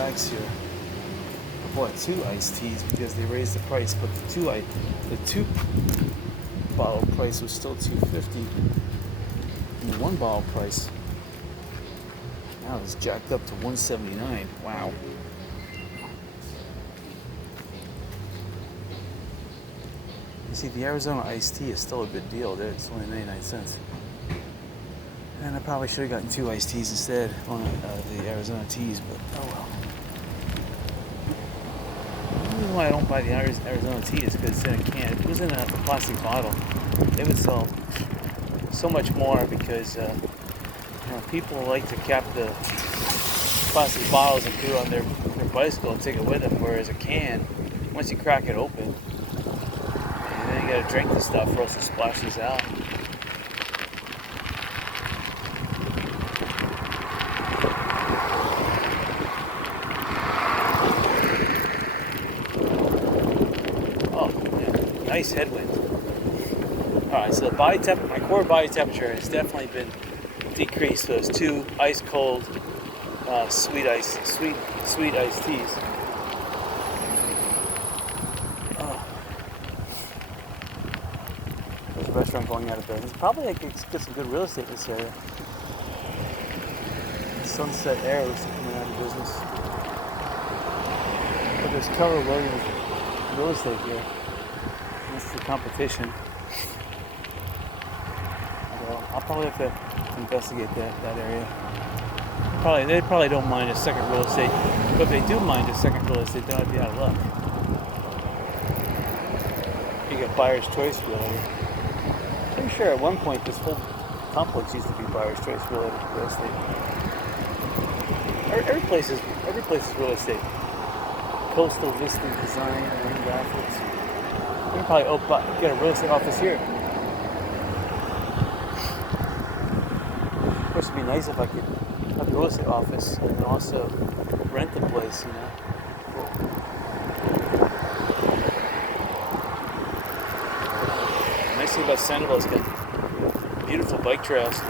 rags here. I bought 2 iced teas because they raised the price, but the two bottle price was still $2.50, and the 1 bottle price now it's jacked up to $1.79. Wow. You see, the Arizona iced tea is still a good deal. There, it's only 99 cents. And I probably should have gotten 2 iced teas instead on the Arizona teas, but oh well. The reason why I don't buy the Arizona tea is because it's in a can. If it was in a plastic bottle, they would sell so much more because people like to cap the plastic bottles and put it on their bicycle and take it with them, whereas a can, once you crack it open, then you gotta drink the stuff or else it splashes out. Oh, yeah, nice headwind. Alright, so my core body temperature has definitely been decreased. Those 2 ice cold sweet iced teas. Oh. There's a restaurant going out of business. Probably I could get some good real estate in this area. Sunset Air looks like coming out of business. But there's Keller Williams real estate here. That's the competition. I'll probably have to investigate that area. They probably don't mind a second real estate, but if they do mind a second real estate, then I'd be out of luck. You get buyer's choice realty. Pretty sure at one point this whole complex used to be buyer's choice real estate. Every place is real estate. Coastal Vista Design, Marine Graphics. You can probably get a real estate office here. Of course, it'd be nice if I could have a real estate office and also rent the place, Nice thing about Sandoval is got beautiful bike trails.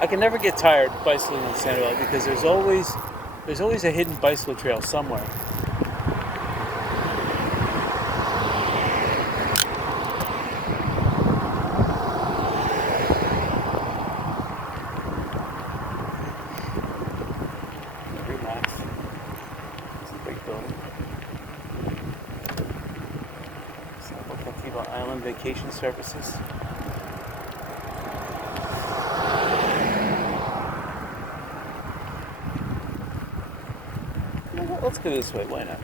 I can never get tired bicycling on Sandoval because there's always a hidden bicycle trail somewhere. Sanibel Island vacation services. You know what? Let's go this way. Why not?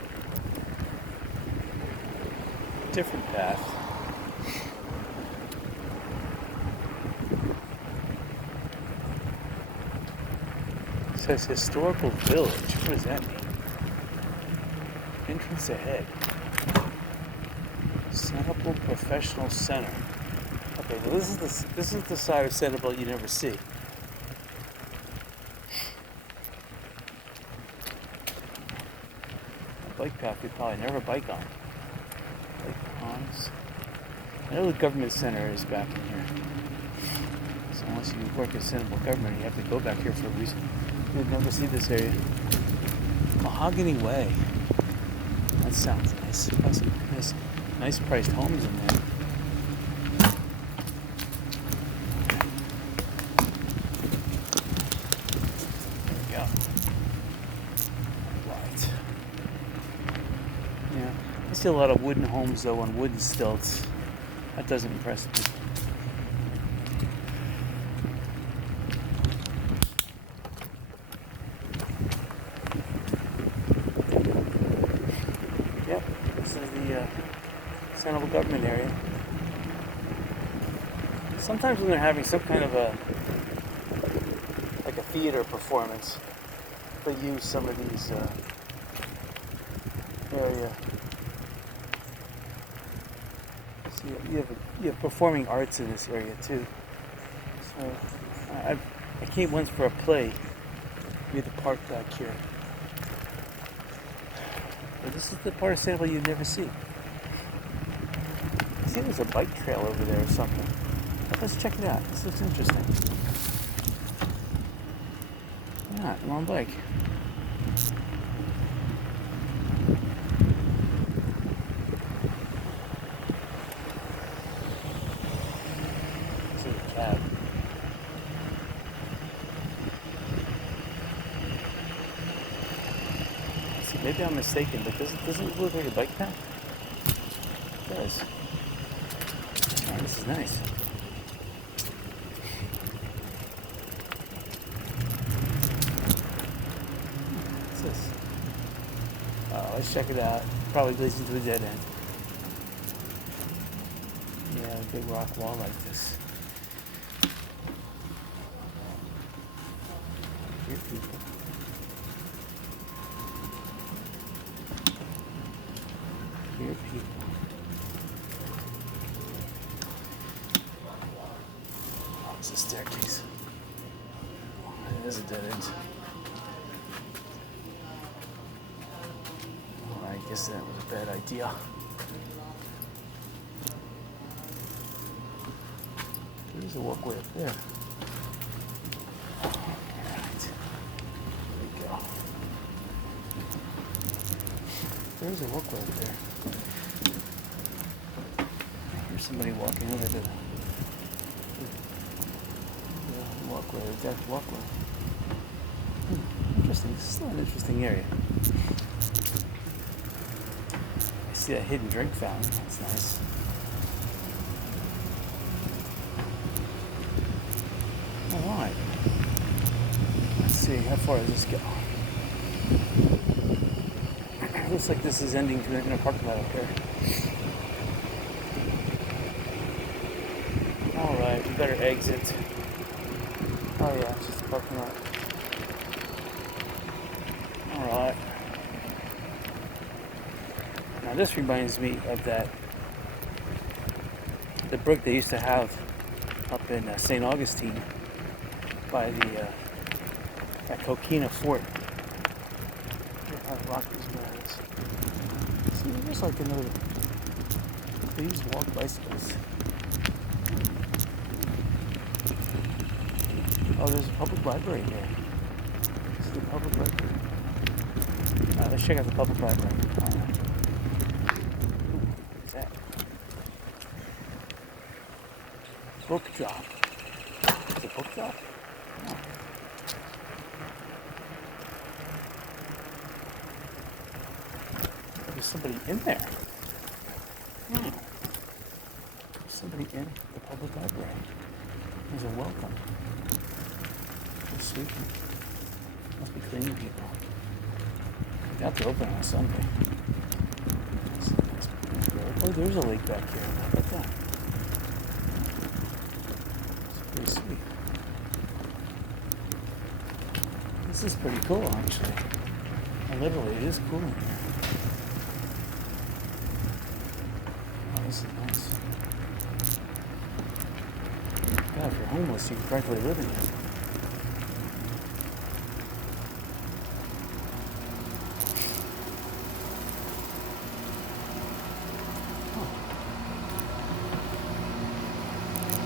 Different path. It says historical village. What does that mean? Entrance ahead. Sandoval Professional Center. Okay, well this is the side of Sandoval you never see. A bike path we probably never bike on. Lake ponds. I know the government center is back in here. So unless you work at Sandoval government, you have to go back here for a reason. You'd never see this area. Mahogany Way. That sounds nice. Nice priced homes in there. There we go. Right. Yeah. I see a lot of wooden homes though on wooden stilts. That doesn't impress me. Yep, this is the Sandoval government area. Sometimes when they're having some kind of a theater performance, they use some of these area. So you have performing arts in this area too. So I came once for a play. We had to park back here. But this is the part of Sandoval you'd never see. I see there's a bike trail over there or something. Let's check it out. This looks interesting. not? Wrong bike. This is a cab. See, maybe I'm mistaken, but doesn't it look like a bike path? It does. Oh, this is nice. What's this? Oh, let's check it out. Probably leads into a dead end. Yeah, a big rock wall like this. Here, people. Here, people. Oh, it's a staircase. Oh, it is a dead end. Oh, I guess that was a bad idea. There's a walkway up there. Alright. There we go. There's a walkway up there. I hear somebody walking over the walkway, the deck walkway. Interesting. This is still an interesting area. I see a hidden drink fountain. That's nice. Alright. Let's see, how far does this go? Looks like this is ending in a parking lot up here. Alright, we better exit. Oh yeah, it's just a parking lot. Alright. Now this reminds me of the brook they used to have up in St. Augustine by the that Coquina Fort. Look how rocky this guy is. See, there's like another. They used to walk bicycles. Oh, there's a public library here. This is the public library. Let's check out the public library. What's that? Book drop. Is it a book drop? Oh. There's somebody in there. There's somebody in the public library. There's a welcome. They're sweeping. Must be cleaning people. They got to open on Sunday. Oh, there's a lake back here. How about that? It's pretty sweet. This is pretty cool, actually. And literally, it is cool in here. Oh, this is nice. God, if you're homeless, you can practically live in here.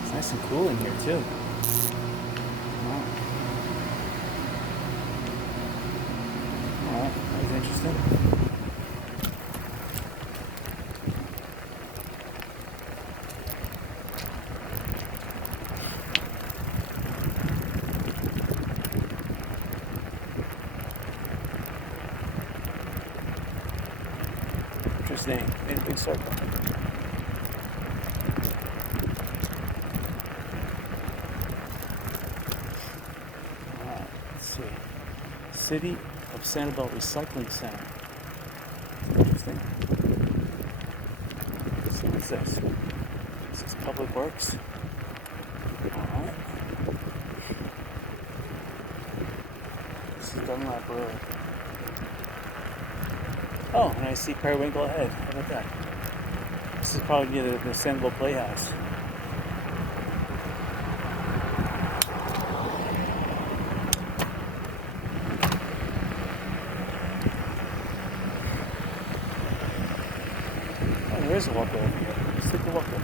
It's nice and cool in here, too. Wow. Alright, that was interesting. Interesting. Made a big circle. Alright, let's see. City of Sandoval Recycling Center. Interesting. So what's this? This is Public Works. Alright. This is Dunlap Road. Oh, and I see Periwinkle ahead. How about that? This is probably near the Sandoval Playhouse. Oh, there is a walkway over here. Let's take the walkway.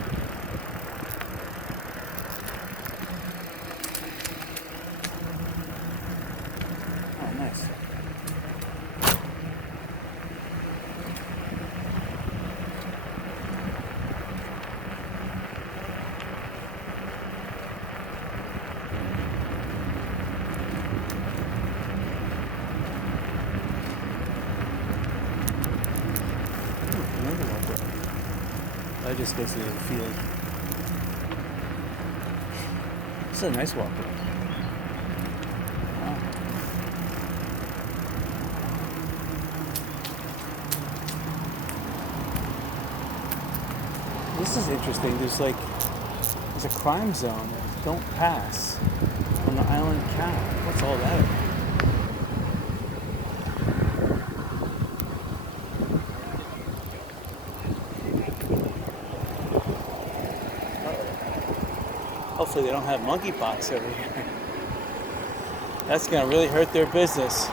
I just go to the field. This is a nice walk. Wow. This is interesting. There's a crime zone. Don't pass on the island cap. What's all that about? Hopefully they don't have monkeypox over here. That's gonna really hurt their business.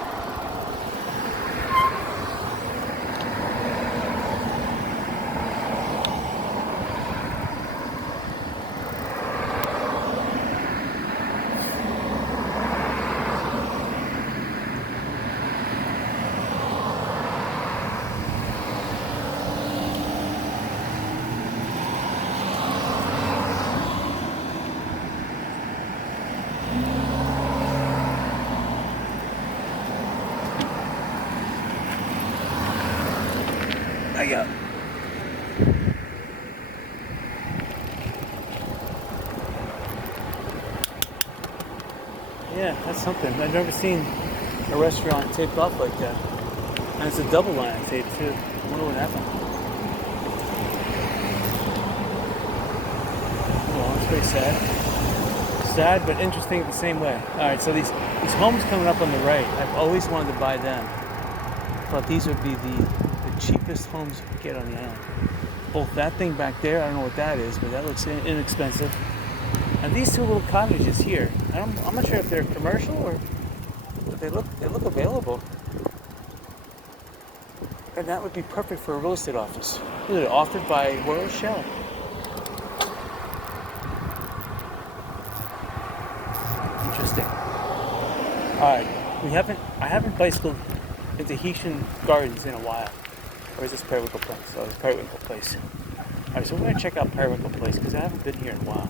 I got. Yeah, that's something. I've never seen a restaurant taped off like that. And it's a double line tape too. I wonder what happened. Well, it's pretty sad. Sad but interesting the same way. Alright, so these homes coming up on the right, I've always wanted to buy them. Thought these would be the cheapest homes you could get on the island. Both that thing back there, I don't know what that is, but that looks inexpensive. And these two little cottages here, I'm not sure if they're commercial or, but they look available. And that would be perfect for a real estate office. They're offered by Royal Shell. Interesting. All right, I haven't bicycled in Tahitian Gardens in a while. Or is this Periwinkle Place? Oh, it's Periwinkle Place. Alright, so we're going to check out Periwinkle Place because I haven't been here in a while.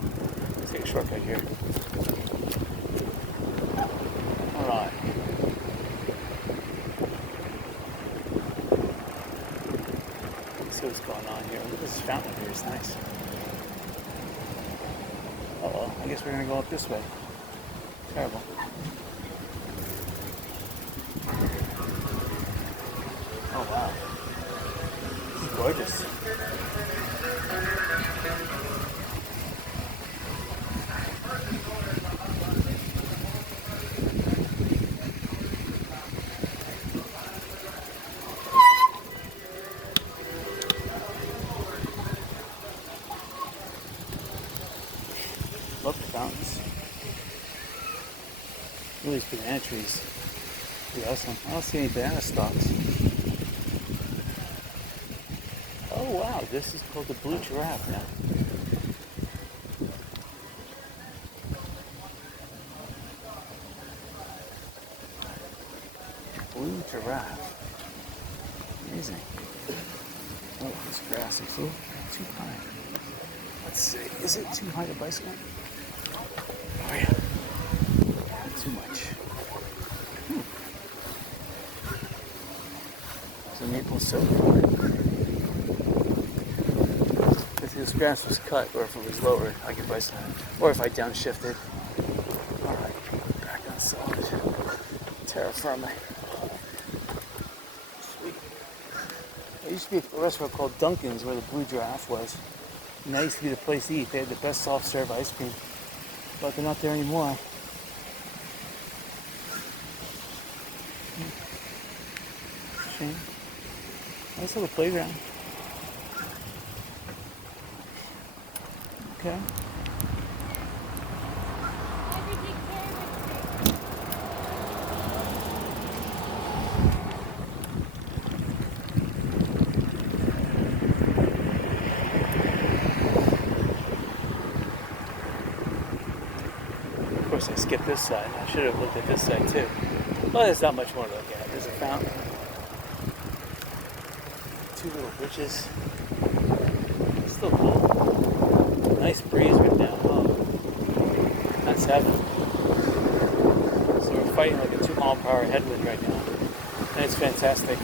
Let's take a shortcut here. Alright. Let's see what's going on here. Look at this fountain here. It's nice. Uh-oh. I guess we're going to go up this way. Terrible. Oh, wow. Gorgeous. Love the fountains. Look at these banana trees. Pretty awesome. I don't see any banana stalks. Oh wow, this is called the Blue Giraffe now. Blue Giraffe. Amazing. Oh, this grass is too high. Let's see, is it too high to bicycle? Oh yeah. Too much. So maple syrup. If this grass was cut, or if it was lower, I could bicycle. Or if I downshifted. Alright, back on solid. Terra firma. Sweet. There used to be a restaurant called Dunkin's where the Blue Giraffe was. And that used to be the place to eat. They had the best soft serve ice cream. But they're not there anymore. Shame. Nice little playground. Okay. Of course, I skipped this side. I should have looked at this side too. Well, there's not much more to look at. There's a fountain. Two little bridges. Still cool. Nice breeze right now. Oh, that's heaven. So we're fighting like a 2-mile-per-hour headwind right now. And it's fantastic.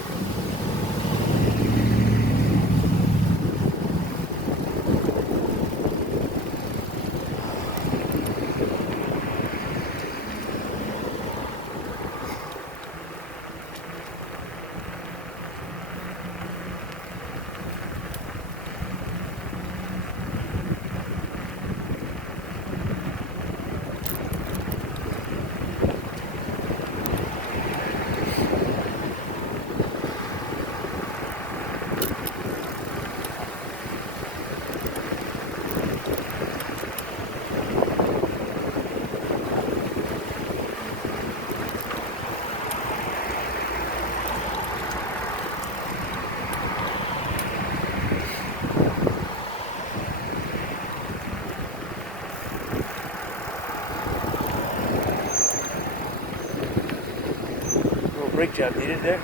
brake job needed there.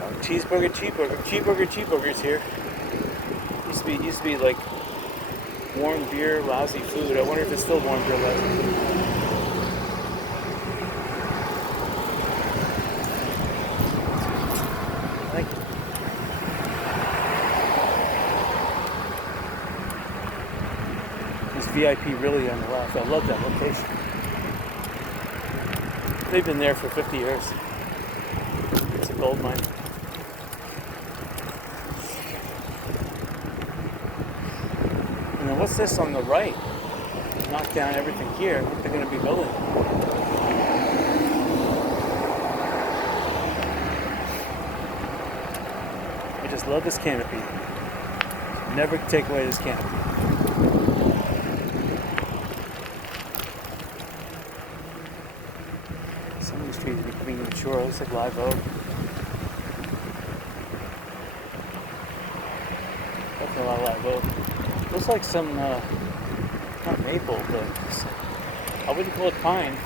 Oh, cheeseburgers here. Used to be like warm beer, lousy food. I wonder if it's still warm beer, lousy food. There's VIP really on the left. I love that location. They've been there for 50 years. It's a gold mine. And then what's this on the right? Knock down everything here. What they're going to be building. I just love this canopy. Never take away this canopy. Some of these trees are becoming mature. It looks like live oak. Definitely a lot of live oak. Looks like some, not maple, but I wouldn't call it pine.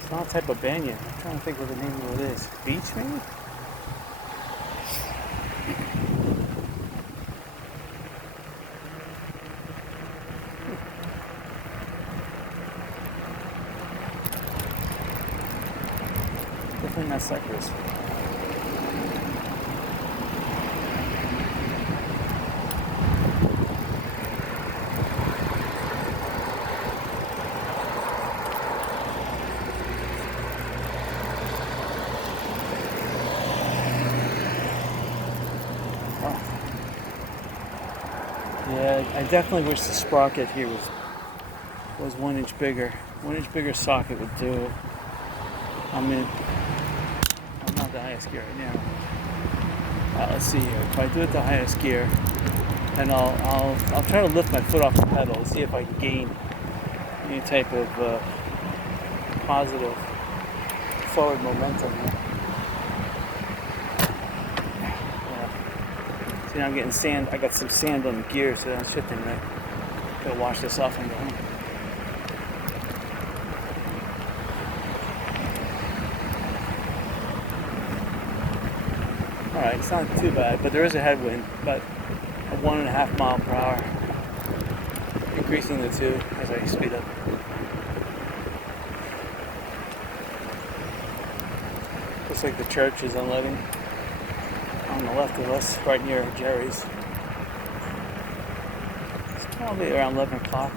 It's not a type of banyan. I'm trying to think what the name of it is. Beech, maybe? Definitely not cypress. Yeah, I definitely wish the sprocket here was 1 inch bigger. 1 inch bigger socket would do it. I'm not the highest gear right now. Let's see here. If I do it the highest gear, and I'll try to lift my foot off the pedal and see if I can gain any type of positive forward momentum here. See, now I'm getting sand. I got some sand on the gear, so I'm shifting. I gotta wash this off and go home. Alright, it's not too bad, but there is a headwind, about a 1.5 mile per hour. Increasing the 2 as I speed up. Looks like the church is unloading on the left of us, right near Jerry's. It's probably around 11 o'clock.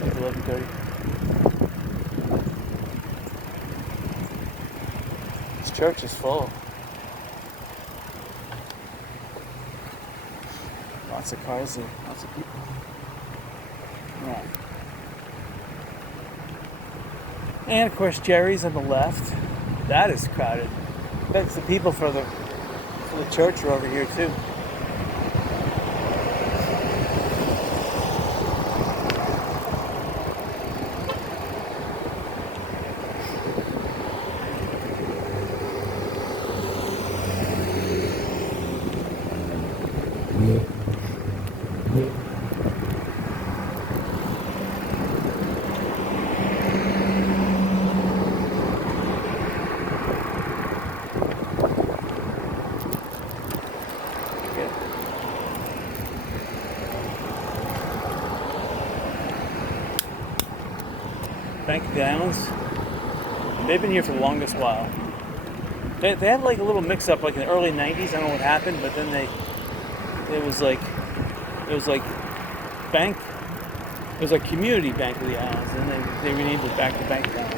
11:30. This church is full. Lots of cars and lots of people. Yeah. And of course Jerry's on the left. That is crowded. I bet the people for the church are over here too. Bank Downs. They've been here for the longest while. They had like a little mix-up, like in the early '90s. I don't know what happened, but then it was like bank. It was like Community Bank of the Islands, and then they renamed it back to Bank Downs.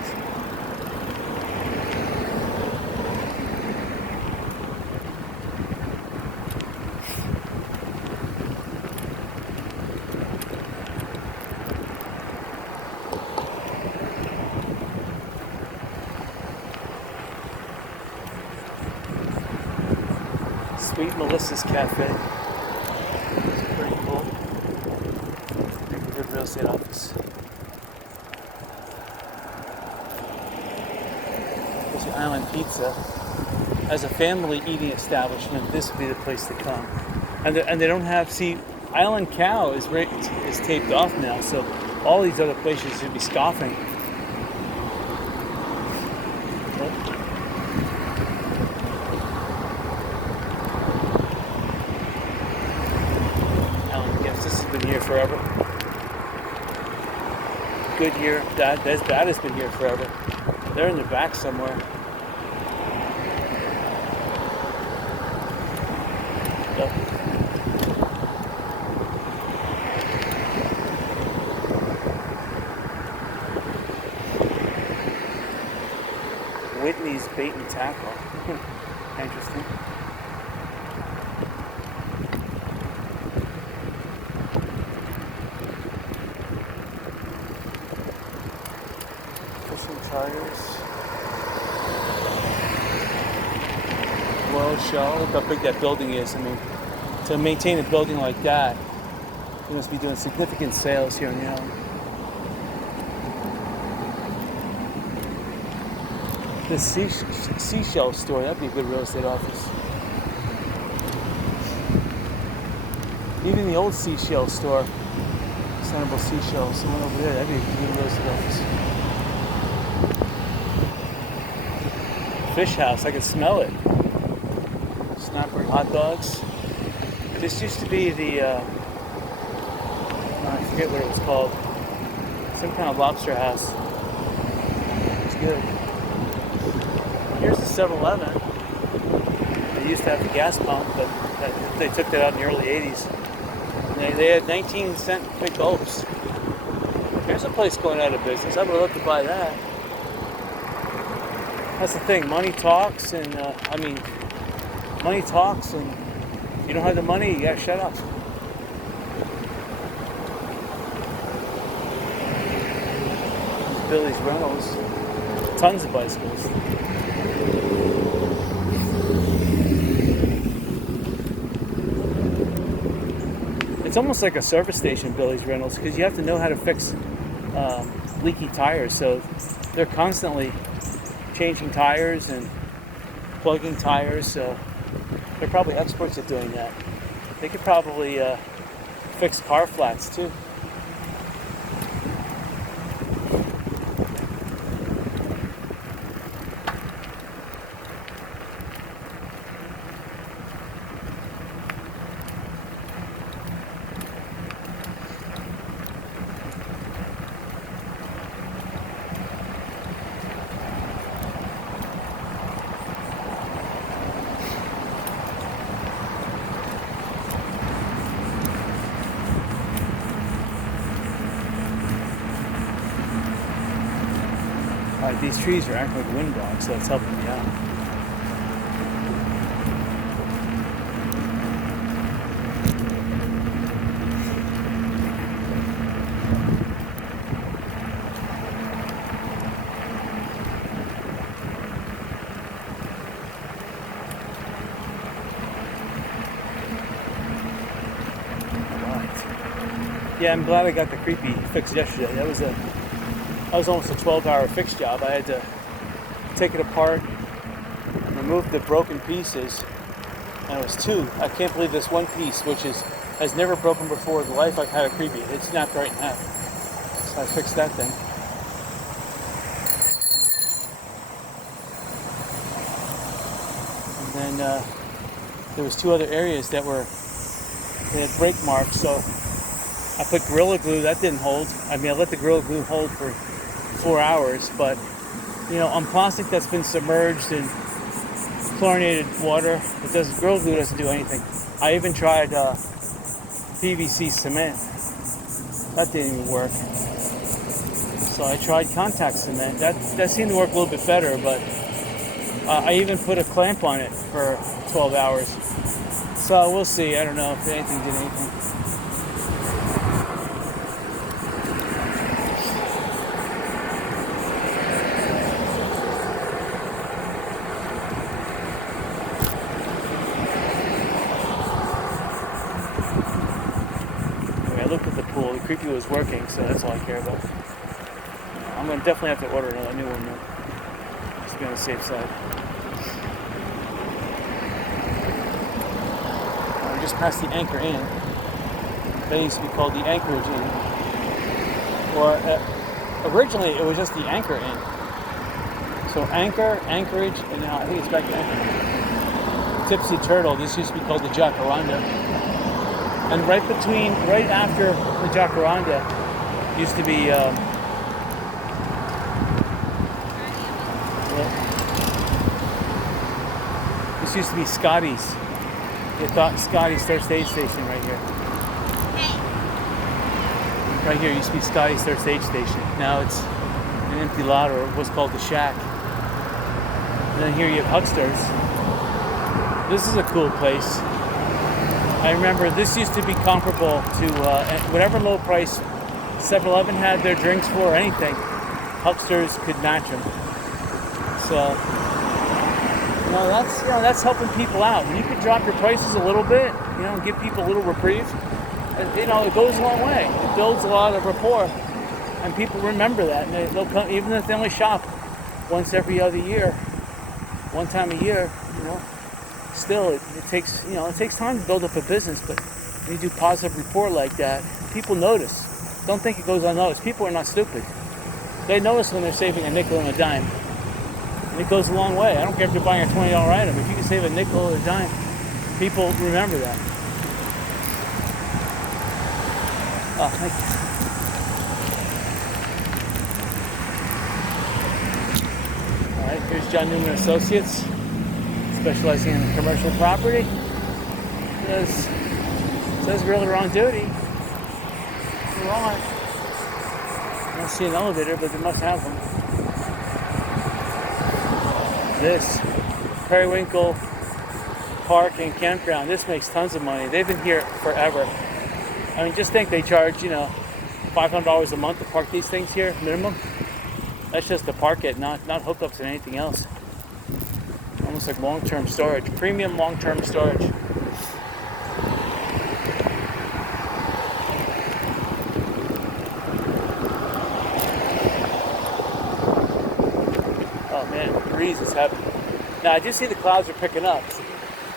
Sweet Melissa's Cafe. It's pretty cool. Make a good real estate office. There's the Island Pizza. As a family eating establishment, this would be the place to come. And they don't have, see, Island Cow is taped off now, so all these other places should be scoffing. Island Gifts, this has been here forever. Goodyear, that has been here forever. They're in the back somewhere. Yep. Whitney's Bait and Tackle. Interesting. Fishing charters. Royal Shell. Look how big that building is. I mean, to maintain a building like that, you must be doing significant sales here on the island. The seashell store, that'd be a good real estate office. Even the old seashell store, Sanibel Seashells, the one over there, that'd be a good real estate office. Fish house, I can smell it. Snapper hot dogs. This used to be the, I forget what it was called. Some kind of lobster house. It's good. Here's the 7-Eleven. They used to have the gas pump, but they took that out in the early 80s. And they had 19-cent big gulps. There's a place going out of business. I would love to buy that. That's the thing. Money talks, and money talks, and if you don't have the money, you gotta shut up. Billy's Rentals. Tons of bicycles. It's almost like a service station, Billy's Rentals, because you have to know how to fix leaky tires. So they're constantly changing tires and plugging tires. So they're probably experts at doing that. They could probably fix car flats too. These trees are acting like windblocks, so it's helping me out. Alright. Yeah, I'm glad I got the creepy fixed yesterday. That was almost a 12-hour fix job. I had to take it apart, remove the broken pieces, and it was two. I can't believe this one piece, which has never broken before in life I've had a creepy. It snapped right in half. So I fixed that thing. And then there was two other areas they had brake marks, so I put Gorilla Glue. That didn't hold. I mean, I let the Gorilla Glue hold for 4 hours, but on plastic that's been submerged in chlorinated water, Gorilla Glue doesn't do anything. I even tried PVC cement. That didn't even work. So I tried contact cement. That seemed to work a little bit better, but I even put a clamp on it for 12 hours. So we'll see. I don't know if anything did anything. I looked at the pool. The creepy was working, so that's all I care about. I'm going to definitely have to order a new one though, just to be on the safe side. We're just past the Anchor Inn. They used to be called the Anchorage Inn. Or originally it was just the Anchor Inn. So Anchor, Anchorage, and now I think it's back to Anchor. Tipsy Turtle, this used to be called the Jacaranda. And right after the Jacaranda used to be this used to be Scotty's. They thought Scotty's Third Aid Station right here. Right here used to be Scotty's Third Aid Station. Now it's an empty lot, or what's called the Shack. And then here you have Hucksters. This is a cool place. I remember this used to be comparable to whatever low price 7-Eleven had their drinks for, or anything. Hucksters could match them. So, that's helping people out. When you can drop your prices a little bit, and give people a little reprieve, it goes a long way. It builds a lot of rapport, and people remember that, and they'll come, even if they only shop once every other year, one time a year. Still, it takes time to build up a business, but when you do positive report like that, people notice. Don't think it goes unnoticed. People are not stupid. They notice when they're saving a nickel and a dime. And it goes a long way. I don't care if you're buying a $20 item. If you can save a nickel or a dime, people remember that. Oh, thank you. All right, here's John Newman Associates, specializing in commercial property. Says realtor on duty. You're on. I don't see an elevator, but they must have them. This Periwinkle Park and Campground. This makes tons of money. They've been here forever. I mean, just think they charge, $500 a month to park these things here, minimum. That's just to park it, not hookups and anything else. Almost like long-term storage, premium long-term storage. Oh man, the breeze is heavy. Now I do see the clouds are picking up.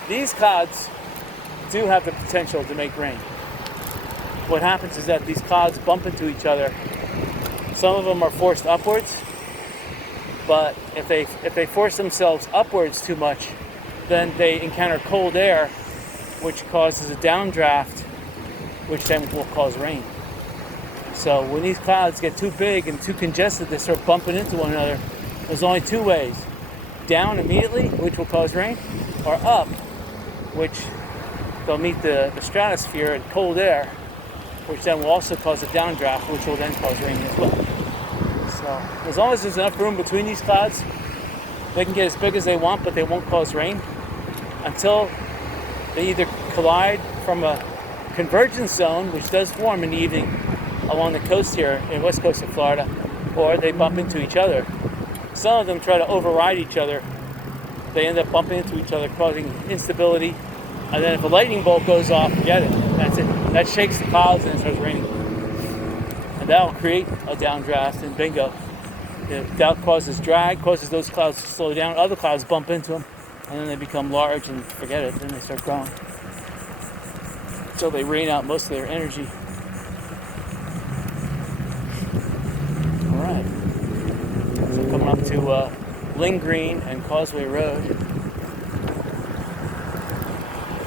These clouds do have the potential to make rain. What happens is that these clouds bump into each other. Some of them are forced upwards, but if they force themselves upwards too much, then they encounter cold air, which causes a downdraft, which then will cause rain. So when these clouds get too big and too congested, they start bumping into one another. There's only two ways: down immediately, which will cause rain, or up, which they'll meet the stratosphere and cold air, which then will also cause a downdraft, which will then cause rain as well. So as long as there's enough room between these clouds, they can get as big as they want, but they won't cause rain until they either collide from a convergence zone, which does form in the evening along the coast here, in the west coast of Florida, or they bump into each other. Some of them try to override each other. They end up bumping into each other, causing instability. And then if a lightning bolt goes off, forget it. That's it. That shakes the clouds and it starts raining. And that will create a downdraft, and bingo. That causes drag, causes those clouds to slow down. Other clouds bump into them, and then they become large, and forget it. Then they start growing. So they rain out most of their energy. All right. So coming up to Ling Green and Causeway Road.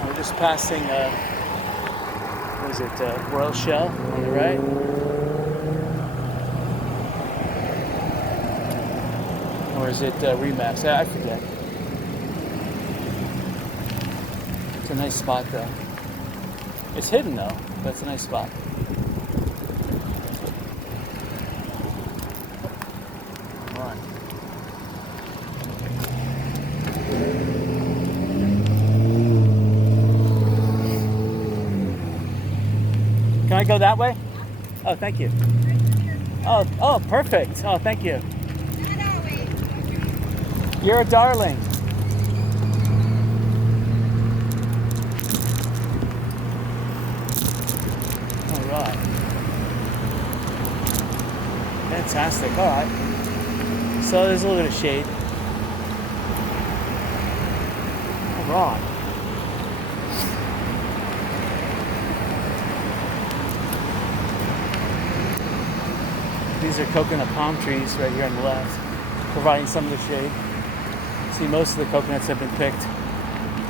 We're just passing, Royal Shell on the right. Or is it Remax? I forget. It's a nice spot though. It's hidden though, but it's a nice spot. All right. Can I go that way? Oh, thank you. Oh, perfect. Oh, thank you. You're a darling. All right. Fantastic. All right. So there's a little bit of shade. All right. These are coconut palm trees right here on the left, providing some of the shade. See, most of the coconuts have been picked.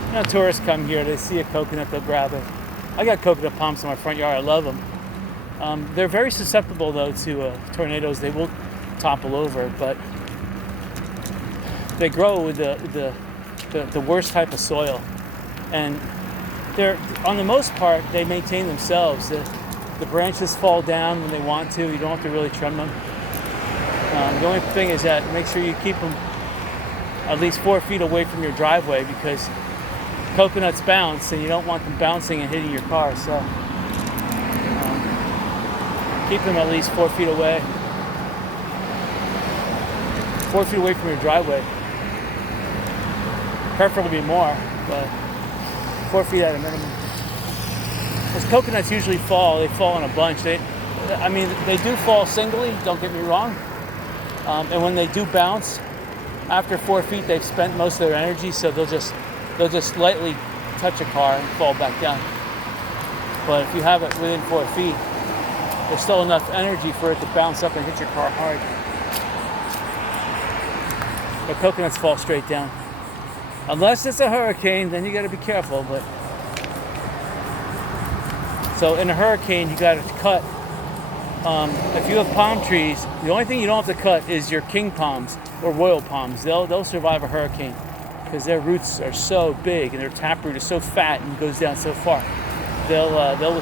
You know, tourists come here, they see a coconut, they'll grab it. I got coconut palms in my front yard, I love them. They're very susceptible though to tornadoes. They will topple over, but they grow with the worst type of soil. And they're, on the most part, they maintain themselves. The branches fall down when they want to. You don't have to really trim them. The only thing is that make sure you keep them at least 4 feet away from your driveway, because coconuts bounce and you don't want them bouncing and hitting your car. So keep them at least 4 feet away. 4 feet away from your driveway. Preferably more, but 4 feet at a minimum. Those coconuts usually fall. They fall in a bunch. They do fall singly. Don't get me wrong. And when they do bounce, after 4 feet, they've spent most of their energy, so they'll just lightly touch a car and fall back down. But if you have it within 4 feet, there's still enough energy for it to bounce up and hit your car hard. But coconuts fall straight down. Unless it's a hurricane, then you got to be careful. But so in a hurricane, you got to cut. If you have palm trees, the only thing you don't have to cut is your king palms or royal palms. They'll survive a hurricane because their roots are so big and their taproot is so fat and goes down so far. They'll